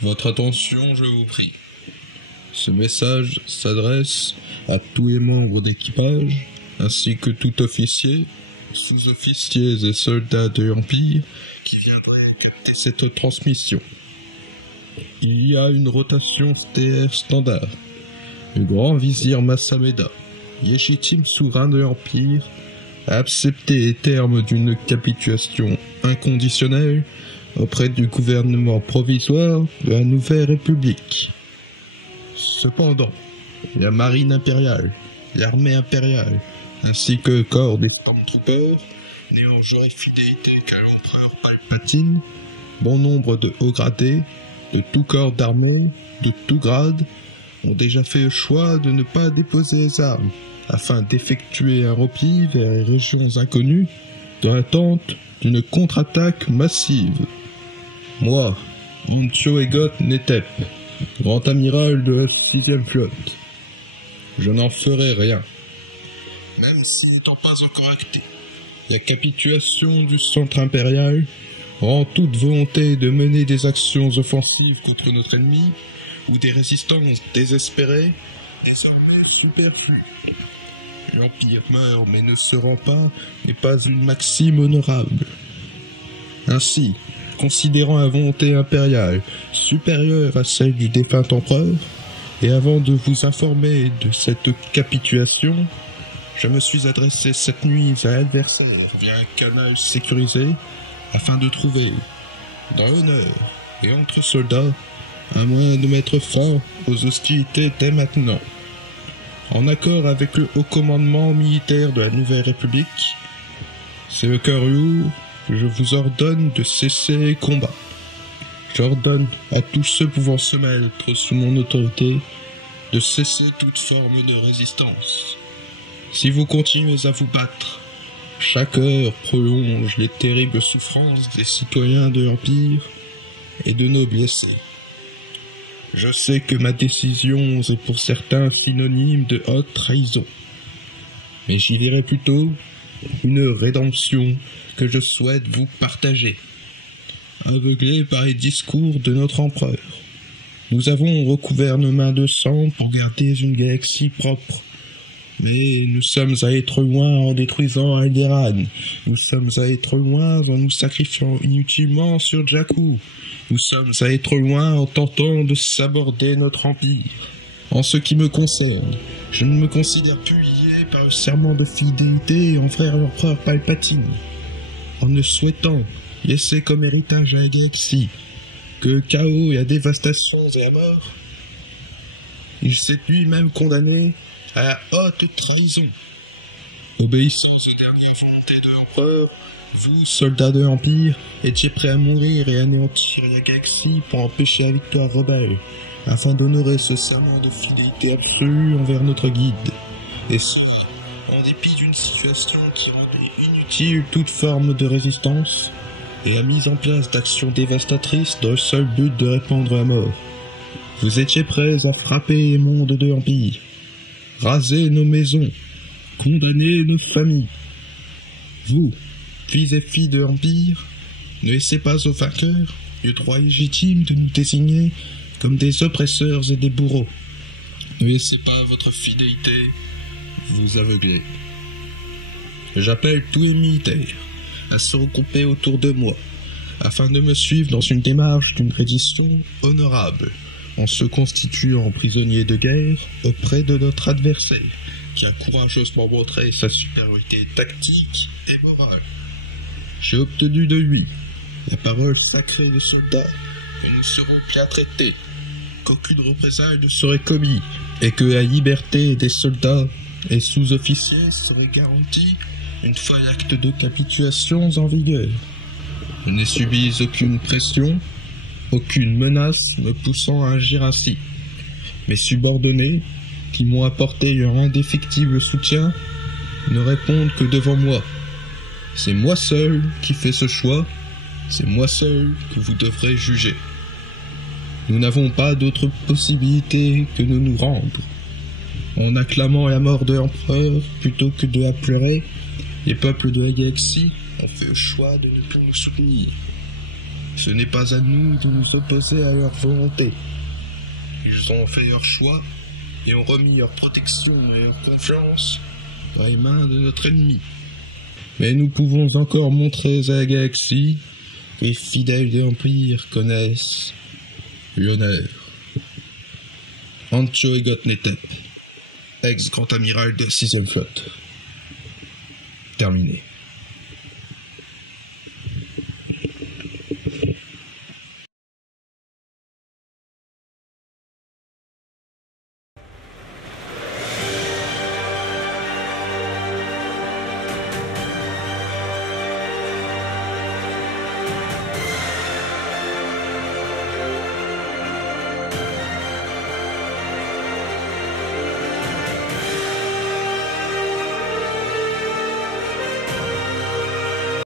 Votre attention, je vous prie. Ce message s'adresse à tous les membres d'équipage, ainsi que tout officier, sous-officiers et soldats de l'Empire qui viendraient capter cette transmission. Il y a une rotation STR standard. Le grand vizir Massameda, légitime souverain de l'Empire, a accepté les termes d'une capitulation inconditionnelle auprès du gouvernement provisoire de la Nouvelle République. Cependant, la marine impériale, l'armée impériale, ainsi que le corps des Stormtroopers, n'ayant jamais fidélité qu'à l'empereur Palpatine, bon nombre de hauts gradés, de tout corps d'armée, de tout grade, ont déjà fait le choix de ne pas déposer les armes, afin d'effectuer un repli vers les régions inconnues, dans l'attente d'une contre-attaque massive. Moi, Ancho Egot Netep, grand amiral de la 6e flotte, je n'en ferai rien. Même si n'étant pas encore acté, la capitulation du centre impérial rend toute volonté de mener des actions offensives contre notre ennemi ou des résistances désespérées désormais superflues. L'Empire meurt mais ne se rend pas n'est pas une maxime honorable. Ainsi, considérant la volonté impériale supérieure à celle du défunt empereur, et avant de vous informer de cette capitulation, je me suis adressé cette nuit à l'adversaire via un canal sécurisé afin de trouver, dans l'honneur et entre soldats, un moyen de mettre fin aux hostilités dès maintenant. En accord avec le haut commandement militaire de la Nouvelle République, c'est le cœur lourd que je vous ordonne de cesser les combats. J'ordonne à tous ceux pouvant se mettre sous mon autorité de cesser toute forme de résistance. Si vous continuez à vous battre, chaque heure prolonge les terribles souffrances des citoyens de l'Empire et de nos blessés. Je sais que ma décision est pour certains synonyme de haute trahison, mais j'y verrai plutôt une rédemption que je souhaite vous partager. Aveuglés par les discours de notre empereur, nous avons recouvert nos mains de sang pour garder une galaxie propre. Mais nous sommes allés trop loin en détruisant Alderaan. Nous sommes allés trop loin en nous sacrifiant inutilement sur Jakku. Nous sommes allés trop loin en tentant de saborder notre empire. En ce qui me concerne, je ne me considère plus lié par le serment de fidélité envers l'empereur Palpatine. En ne souhaitant laisser comme héritage à la galaxie que le chaos et la dévastation et la mort, il s'est lui-même condamné à la haute trahison. Obéissant aux dernières volontés de l'empereur, vous, soldats de l'Empire, étiez prêts à mourir et anéantir la galaxie pour empêcher la victoire rebelle, afin d'honorer ce serment de fidélité absolue envers notre guide. Et ce, en dépit d'une situation qui rendait inutile toute forme de résistance, et la mise en place d'actions dévastatrices dans le seul but de répandre la mort. Vous étiez prêts à frapper les mondes de l'Empire, raser nos maisons, condamner nos familles. Vous, fils et filles de l'Empire, ne laissez pas aux vainqueurs le droit légitime de nous désigner comme des oppresseurs et des bourreaux. Ne laissez pas votre fidélité vous aveugler. J'appelle tous les militaires à se regrouper autour de moi, afin de me suivre dans une démarche d'une reddition honorable, en se constituant prisonnier de guerre auprès de notre adversaire, qui a courageusement montré sa supériorité tactique et morale. J'ai obtenu de lui la parole sacrée de soldat que nous serons bien traités, qu'aucune représailles ne serait commise, et que la liberté des soldats et sous-officiers serait garantie une fois l'acte de capitulation en vigueur. Je n'ai subi aucune pression, aucune menace me poussant à agir ainsi. Mes subordonnés, qui m'ont apporté leur indéfectible soutien, ne répondent que devant moi. C'est moi seul qui fais ce choix, c'est moi seul que vous devrez juger. Nous n'avons pas d'autre possibilité que de nous rendre. En acclamant la mort de l'empereur plutôt que de la pleurer, Les peuples de la galaxie ont fait le choix de ne plus nous soutenir. Ce n'est pas à nous de nous opposer à leur volonté. Ils ont fait leur choix et ont remis leur protection et leur confiance dans les mains de notre ennemi. Mais nous pouvons encore montrer à la galaxie que les fidèles de l'Empire connaissent l'honneur. Ancho Egot Netep, ex-grand amiral de la 6e flotte. Terminé.